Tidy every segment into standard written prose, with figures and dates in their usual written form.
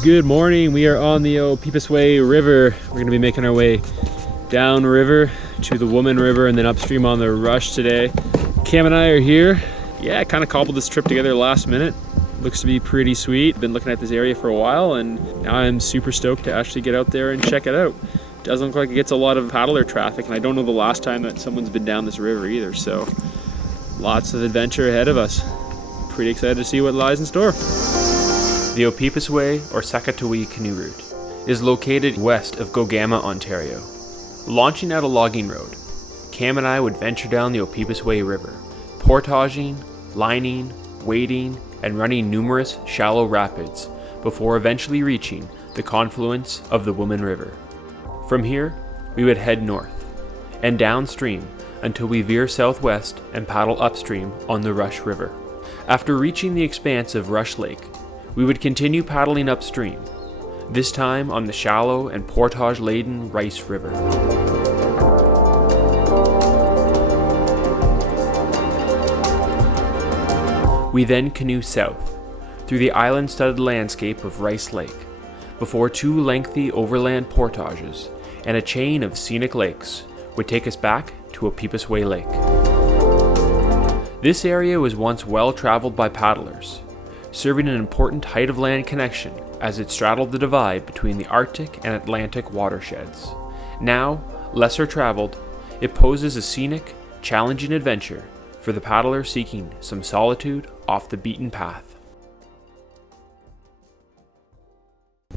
Good morning. We are on the Opeepeesway River. We're going to be making our way down river to the Woman River and then upstream on the Rush today. Cam and I are here. Yeah, kind of cobbled this trip together last minute. Looks to be pretty sweet. Been looking at this area for a while and now I'm super stoked to actually get out there and check it out. Doesn't look like it gets a lot of paddler traffic, and I don't know the last time that someone's been down this river either, so lots of adventure ahead of us. Pretty excited to see what lies in store. The Opeepeesway, or Sakatawi Canoe Route, is located west of Gogama, Ontario. Launching out a logging road, Cam and I would venture down the Opeepeesway River, portaging, lining, wading, and running numerous shallow rapids before eventually reaching the confluence of the Woman River. From here, we would head north and downstream until we veer southwest and paddle upstream on the Rush River. After reaching the expanse of Rush Lake, we would continue paddling upstream, this time on the shallow and portage-laden Rice River. We then canoe south through the island-studded landscape of Rice Lake, before two lengthy overland portages and a chain of scenic lakes would take us back to Opeepeesway Lake. This area was once well traveled by paddlers, serving an important height of land connection as it straddled the divide between the Arctic and Atlantic watersheds. Now, lesser traveled, it poses a scenic, challenging adventure for the paddler seeking some solitude off the beaten path.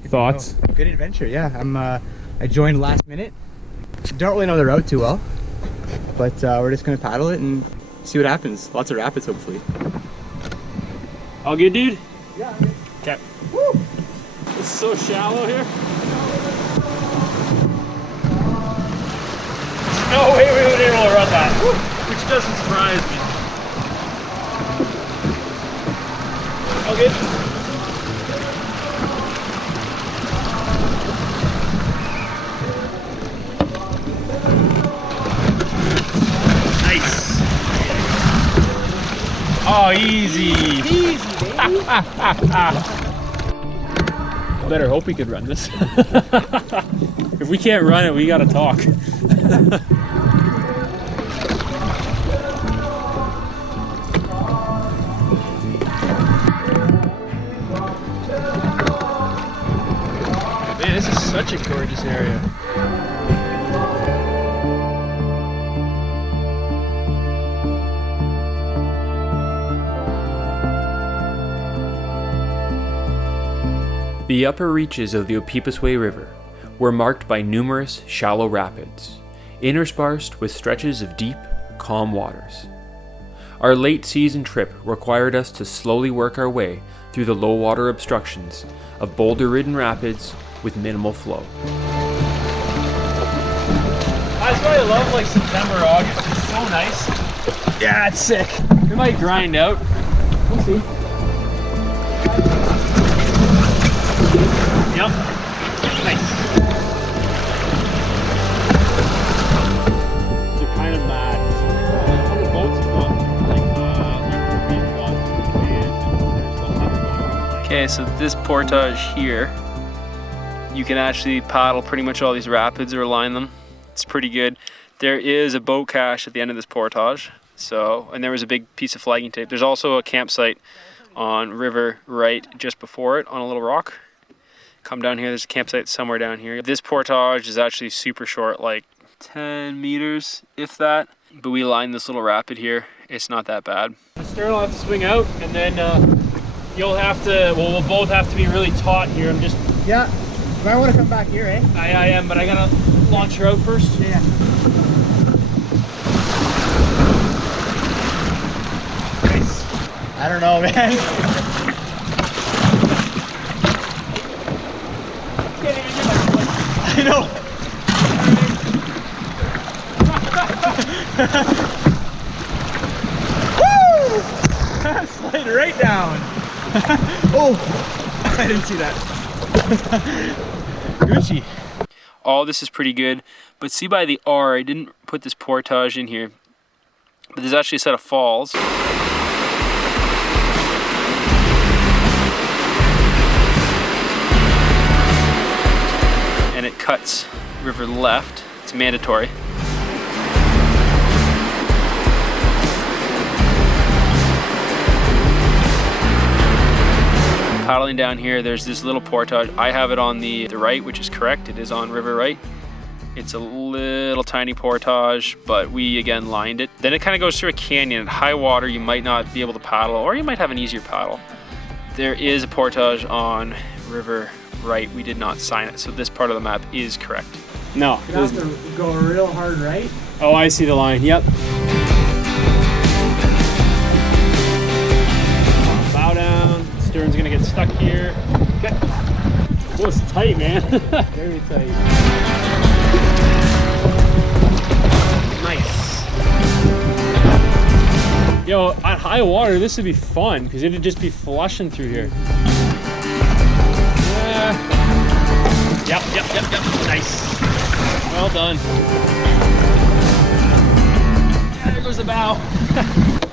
Thoughts? Good adventure, yeah. I joined last minute. Don't really know the route too well, but we're just gonna paddle it and see what happens. Lots of rapids, hopefully. All good, dude? Yeah. Okay. Woo! It's so shallow here. No way we would be able to run that, which doesn't surprise me. All good? Nice. Oh, easy. Easy, baby. Better hope we could run this. If we can't run it, we gotta talk. Man, this is such a gorgeous area. The upper reaches of the Opeepeesway River were marked by numerous shallow rapids, interspersed with stretches of deep, calm waters. Our late season trip required us to slowly work our way through the low water obstructions of boulder-ridden rapids with minimal flow. That's why I love like September, August. It's so nice. Yeah, it's sick. It might grind out. We'll see. Yep. Nice. They're kind of mad. The boats have gone like okay, so this portage here, you can actually paddle pretty much all these rapids or line them. It's pretty good. There is a boat cache at the end of this portage. So, and there was a big piece of flagging tape. There's also a campsite on river right just before it on a little rock. Come down here, there's a campsite somewhere down here. This portage is actually super short, like 10 meters, if that. But we lined this little rapid here. It's not that bad. The stern will have to swing out, and then you'll have to, well, we'll both have to be really taut here. I'm just... Yeah, you might want to come back here, eh? I am, but I gotta launch her out first. Yeah. Nice. I don't know, man. I know. Woo! Slide right down. Oh, I didn't see that. Gucci. All this is pretty good, but see by the R, I didn't put this portage in here, but there's actually a set of falls. cuts river left. It's mandatory. Paddling down here, there's this little portage. I have it on the right, which is correct. It is on river right. It's a little tiny portage, but we again lined it. Then it kind of goes through a canyon. At high water, you might not be able to paddle, or you might have an easier paddle. There is a portage on river right. We did not sign it, so this part of the map is correct. No. You have to go real hard right. Oh, I see the line. Yep. Bow down. Stern's gonna get stuck here. Okay. Oh, it's tight, man. Very tight. Nice. Yo, at high water, this would be fun because it'd just be flushing through here. Yep. Nice. Well done. There goes the bow.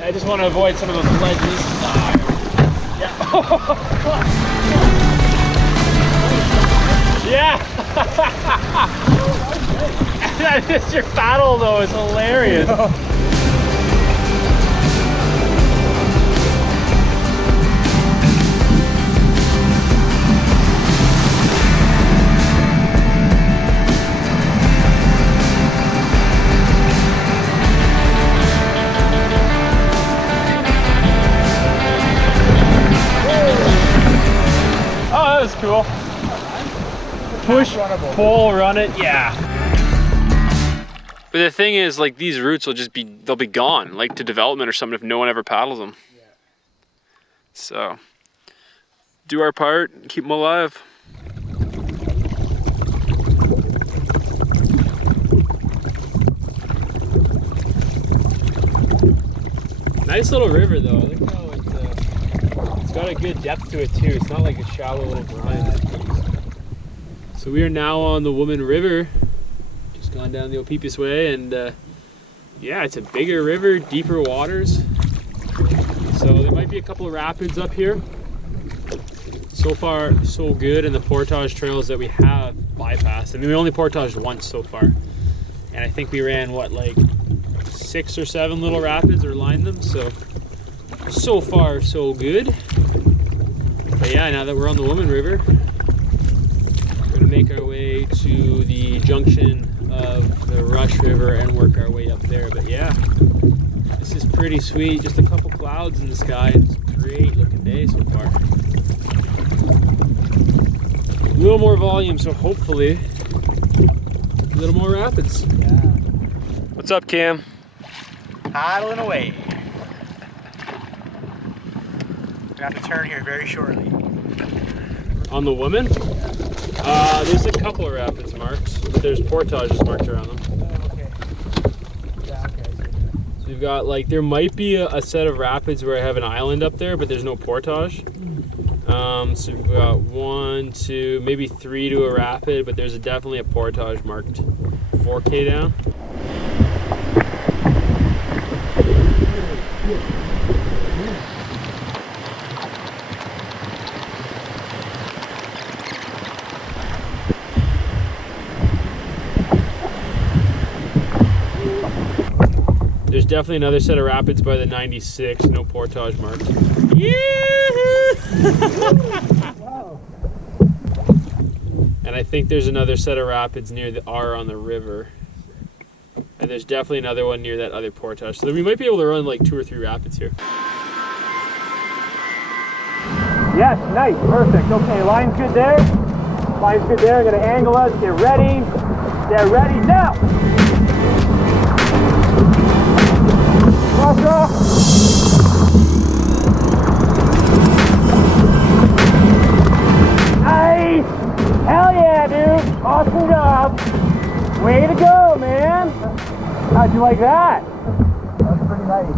I just want to avoid some of those ledges. Yeah. Yeah. That is your paddle though. It's hilarious. Oh, that was cool. Push, pull, run it, yeah. But the thing is, like, these routes will just be, they'll be gone, like to development or something if no one ever paddles them. Yeah. So, do our part, keep them alive. Nice little river though. Look how it's got a good depth to it too. It's not like a shallow little grind. So we are now on the Woman River, just gone down the Opeepeesway, and yeah, it's a bigger river, deeper waters. So there might be a couple of rapids up here. So far, so good, and the portage trails that we have bypassed. I mean, we only portaged once so far, and I think we ran what, like 6 or 7 little rapids or lined them. So far, so good. But yeah, now that we're on the Woman River, we're gonna make our way to the junction of the Rush River and work our way up there. But yeah, this is pretty sweet. Just a couple clouds in the sky. It's a great looking day so far. A little more volume, so hopefully a little more rapids. Yeah. What's up, Cam? Paddling away. Gonna have to turn here very shortly. On the Woman? There's a couple of rapids marks, but there's portages marked around them. Oh, okay. Yeah, okay. So we've got, like, there might be a set of rapids where I have an island up there, but there's no portage. So we've got 1, 2, maybe 3 to a rapid, but there's definitely a portage marked 4K down. There's definitely another set of rapids by the 96, no portage marked. Wow. And I think there's another set of rapids near the R on the river. And there's definitely another one near that other portage. So we might be able to run like 2 or 3 rapids here. Yes, nice, perfect. Okay, line's good there. Line's good there. Gonna angle us. Get ready. Get ready now. Cross off. Nice. Hell yeah, dude. Awesome job. Way to go, man. How'd you like that? That was pretty nice.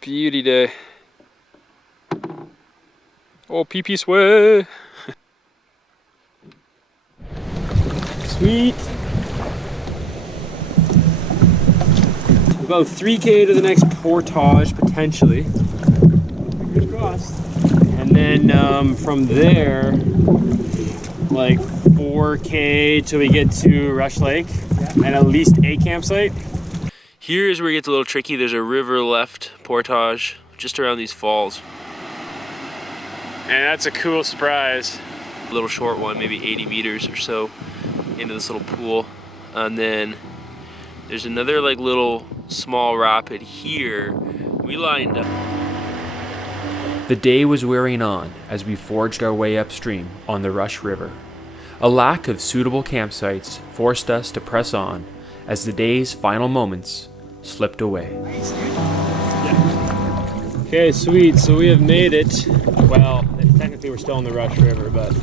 Beauty day. Opeepeesway. Sweet. About 3K to the next portage, potentially. Fingers crossed. And then from there, like 4K till we get to Rush Lake, and at least a campsite. Here's where it gets a little tricky. There's a river left portage just around these falls. And that's a cool surprise. A little short one, maybe 80 meters or so into this little pool. And then there's another like little small rapid here. We lined up. The day was wearing on as we forged our way upstream on the Rush River. A lack of suitable campsites forced us to press on as the day's final moments slipped away. Okay, sweet. So we have made it. Well, technically we're still on the Rush River, but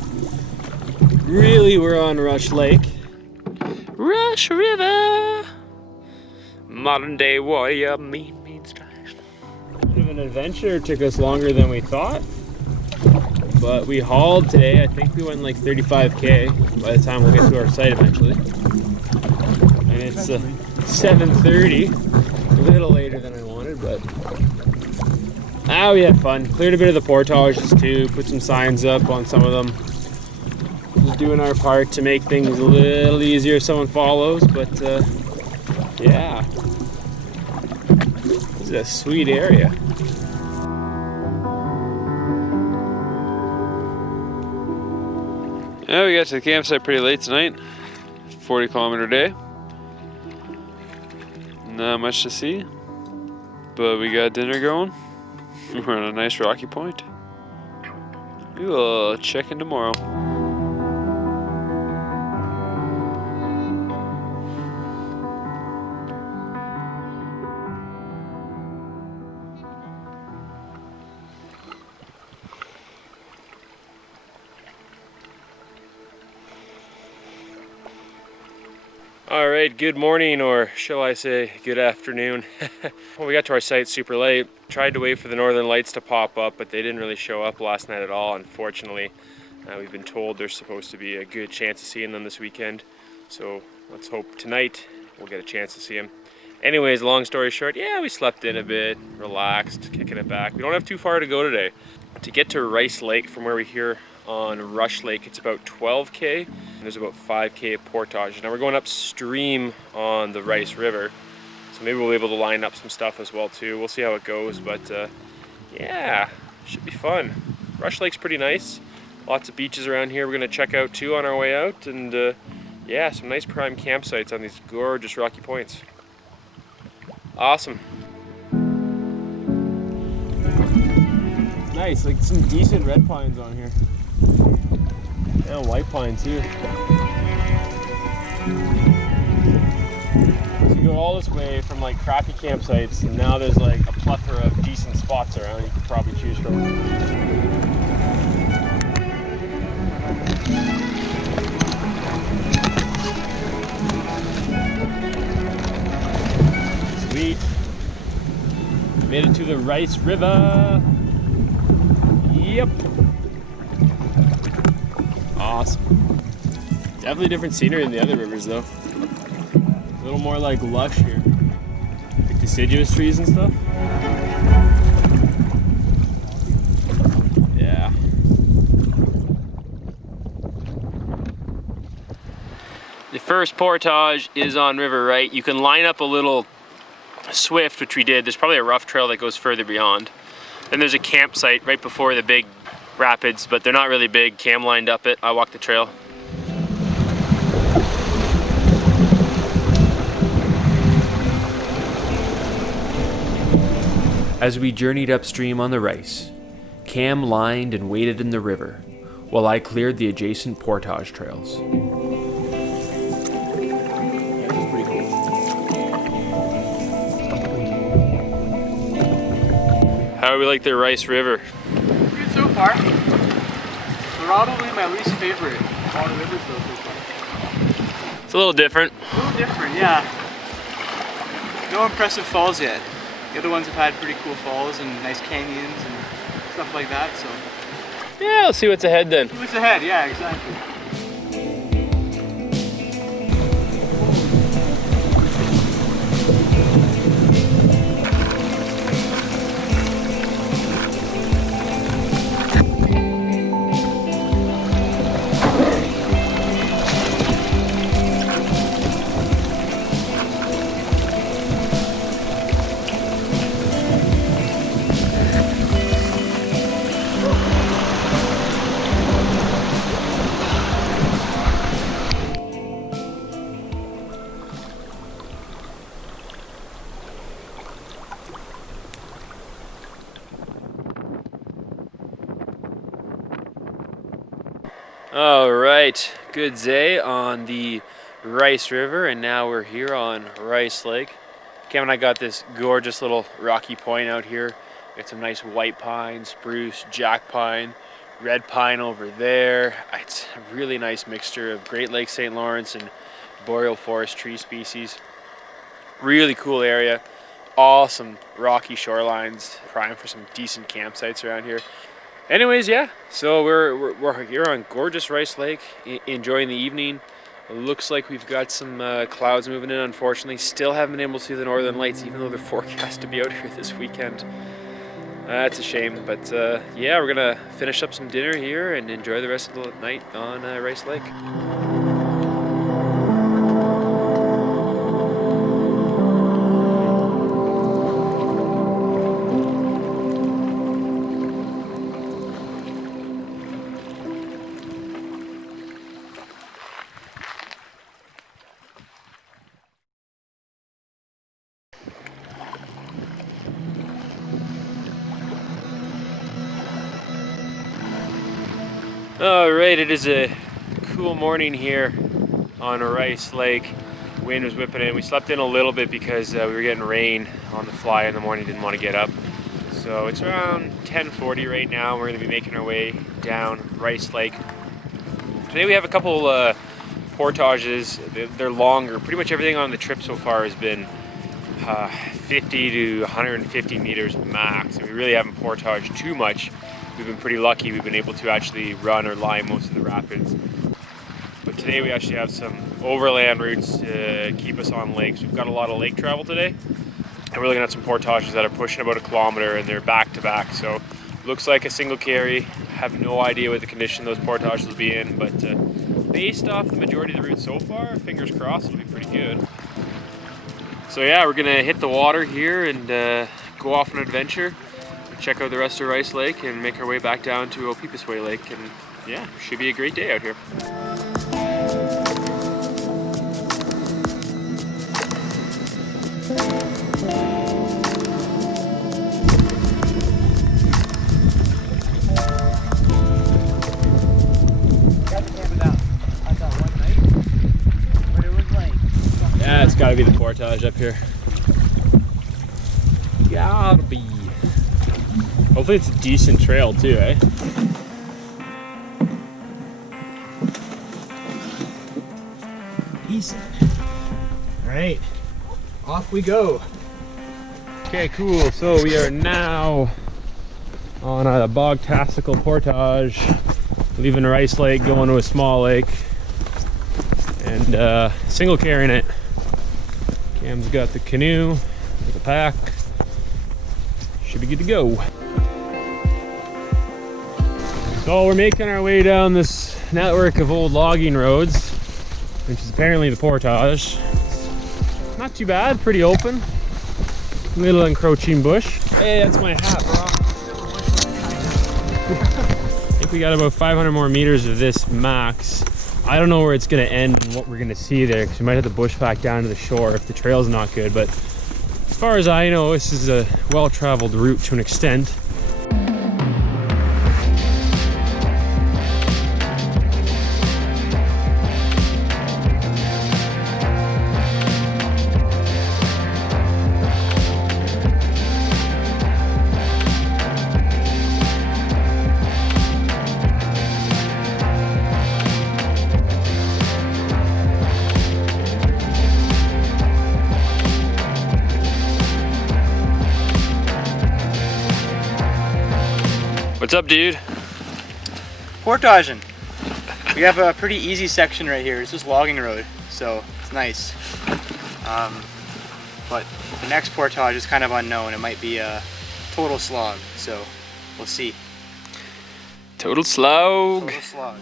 really we're on Rush Lake. Rush River! Modern day warrior, mean style. Bit of an adventure. Took us longer than we thought. But we hauled today. I think we went like 35K by the time we'll get to our site eventually. And it's 7:30. A little later than I wanted, but we had fun. Cleared a bit of the portages too, put some signs up on some of them. Just doing our part to make things a little easier if someone follows, but yeah. This is a sweet area. Yeah, we got to the campsite pretty late tonight. 40-kilometer day. Not much to see, but we got dinner going. We're on a nice rocky point. We will check in tomorrow. All right, good morning, or shall I say good afternoon. Well, we got to our site super late. Tried to wait for the northern lights to pop up, but they didn't really show up last night at all, unfortunately. We've been told there's supposed to be a good chance of seeing them this weekend. So let's hope tonight we'll get a chance to see them. Anyways, long story short, yeah, we slept in a bit, relaxed, kicking it back. We don't have too far to go today. To get to Rice Lake from where we're here on Rush Lake, it's about 12K, and there's about 5K at portage. Now we're going upstream on the Rice River, so maybe we'll be able to line up some stuff as well too. We'll see how it goes, but yeah, should be fun. Rush Lake's pretty nice. Lots of beaches around here we're gonna check out too on our way out, and yeah, some nice prime campsites on these gorgeous rocky points. Awesome. Nice, like some decent red pines on here. And white pine too. So you go all this way from like crappy campsites, and now there's like a plethora of decent spots around you could probably choose from. Sweet. Made it to the Rice River. Yep. Awesome. Definitely different scenery than the other rivers though. A little more like lush here. Like deciduous trees and stuff. Yeah. The first portage is on River Right. You can line up a little swift, which we did. There's probably a rough trail that goes further beyond. Then there's a campsite right before the big rapids, but they're not really big. Cam lined up it. I walked the trail. As we journeyed upstream on the Rice, Cam lined and waded in the river, while I cleared the adjacent portage trails. How do we like the Rice River? Good so far. Probably my least favorite of all the rivers though so far. It's a little different. A little different, yeah. No impressive falls yet. The other ones have had pretty cool falls and nice canyons and stuff like that, so. Yeah, let's see what's ahead then. See what's ahead, yeah, exactly. All right, good day on the Rice River, and now we're here on Rice Lake. Cam and I got this gorgeous little rocky point out here. Got some nice white pine, spruce, jack pine, red pine over there. It's a really nice mixture of Great Lakes St. Lawrence and boreal forest tree species. Really cool area. Awesome rocky shorelines, prime for some decent campsites around here. Anyways, yeah, so we're here on gorgeous Rice Lake, enjoying the evening. It looks like we've got some clouds moving in, unfortunately. Still haven't been able to see the northern lights, even though they're forecast to be out here this weekend. That's a shame, but yeah, we're gonna finish up some dinner here and enjoy the rest of the night on Rice Lake. All right, it is a cool morning here on Rice Lake. Wind was whipping in. We slept in a little bit because we were getting rain on the fly in the morning, didn't want to get up. So it's around 10:40 right now. We're gonna be making our way down Rice Lake. Today we have a couple portages. They're longer. Pretty much everything on the trip so far has been 50 to 150 meters max. And we really haven't portaged too much. We've been pretty lucky. We've been able to actually run or line most of the rapids. But today we actually have some overland routes to keep us on lakes. We've got a lot of lake travel today. And we're looking at some portages that are pushing about 1 kilometer and they're back to back. So looks like a single carry. Have no idea what the condition those portages will be in, but based off the majority of the route so far, fingers crossed, it'll be pretty good. So yeah, we're gonna hit the water here and go off on an adventure. Check out the rest of Rice Lake and make our way back down to Opeepeesway Lake, and yeah, should be a great day out here. Yeah, it's gotta be the portage up here. Gotta be. Hopefully it's a decent trail too, eh? Decent. All right, off we go. Okay, cool. So we are now on a bog-tastical portage, leaving Rice Lake, going to a small lake, and single carrying it. Cam's got the canoe with the pack. Should be good to go. So we're making our way down this network of old logging roads, which is apparently the portage. Not too bad, pretty open. Little encroaching bush. Hey, that's my hat, bro. I think we got about 500 more meters of this max. I don't know where it's gonna end and what we're gonna see there, because we might have to bush back down to the shore if the trail's not good, but as far as I know, this is a well-traveled route to an extent. What's up, dude? Portaging. We have a pretty easy section right here. It's just logging road, so it's nice. But the next portage is kind of unknown. It might be a total slog, so we'll see. Total slog. Total slog.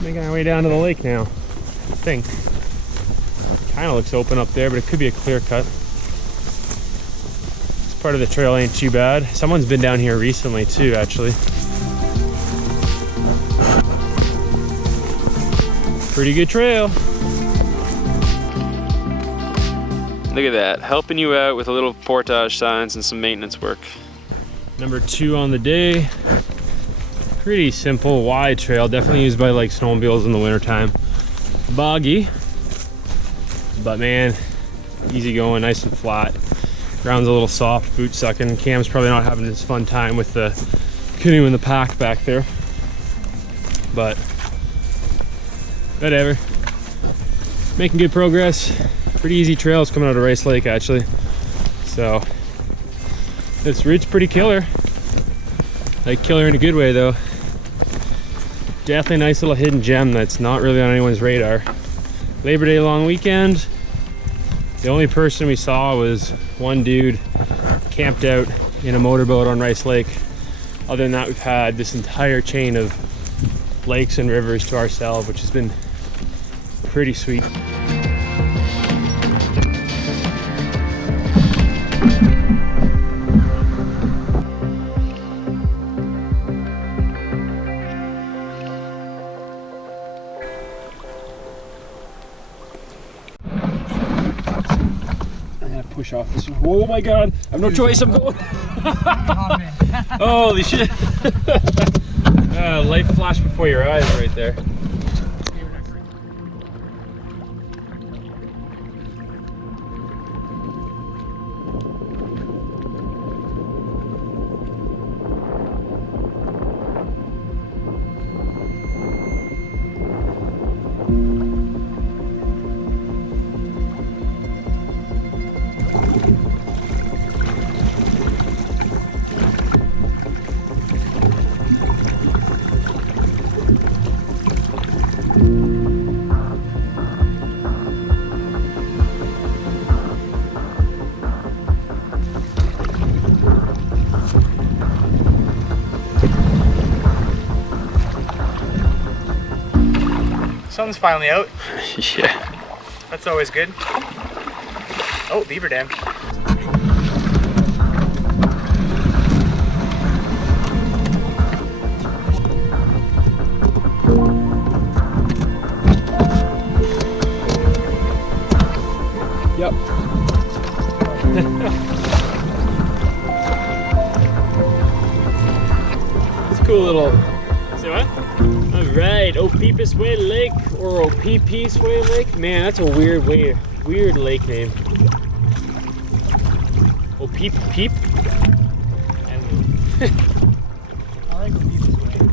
Making our way down to the lake now, I think. Kind of looks open up there, but it could be a clear cut. It's part of the trail ain't too bad. Someone's been down here recently too, actually. Pretty good trail. Look at that, helping you out with a little portage signs and some maintenance work. Number 2 on the day. Pretty simple, wide trail. Definitely used by like snowmobiles in the wintertime. Boggy, but man, easy going, nice and flat. Ground's a little soft, boot sucking. Cam's probably not having his fun time with the canoe in the pack back there. But whatever. Making good progress. Pretty easy trails coming out of Rice Lake actually. So this route's pretty killer. Like killer in a good way though. Definitely a nice little hidden gem that's not really on anyone's radar. Labor Day long weekend. The only person we saw was one dude camped out in a motorboat on Rice Lake. Other than that, we've had this entire chain of lakes and rivers to ourselves, which has been pretty sweet. Push off this one. Oh my god, I have no choice, I'm going. Holy shit. Light flash before your eyes right there. Sun's finally out. Yeah. That's always good. Oh, beaver dam. Yep. It's a cool little. Say what? Alright, Opeepeesway Lake or Opeepeesway Lake. Man, that's a weird lake name. Opeepeep? I don't know. I like Opeepeesway.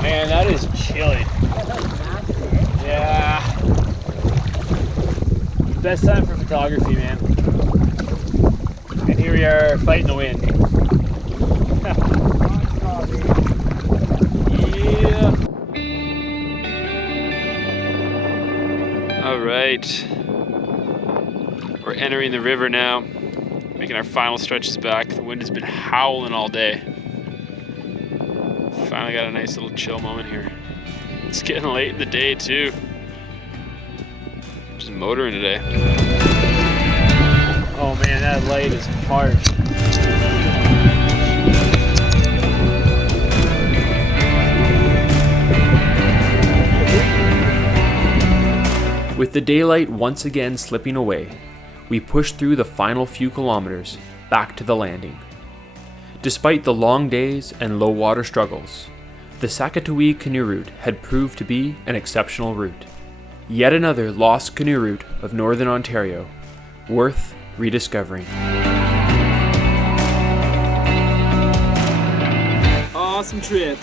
Man, that is chilly. Yeah. Best time for photography, man. And here we are fighting the wind. Yeah. All right. We're entering the river now, making our final stretches back. The wind has been howling all day. Finally got a nice little chill moment here. It's getting late in the day too. Just motoring today. Oh man, that light is harsh. With the daylight once again slipping away, we pushed through the final few kilometers back to the landing. Despite the long days and low water struggles, the Sakatawi canoe route had proved to be an exceptional route. Yet another lost canoe route of Northern Ontario, worth rediscovering. Awesome trip.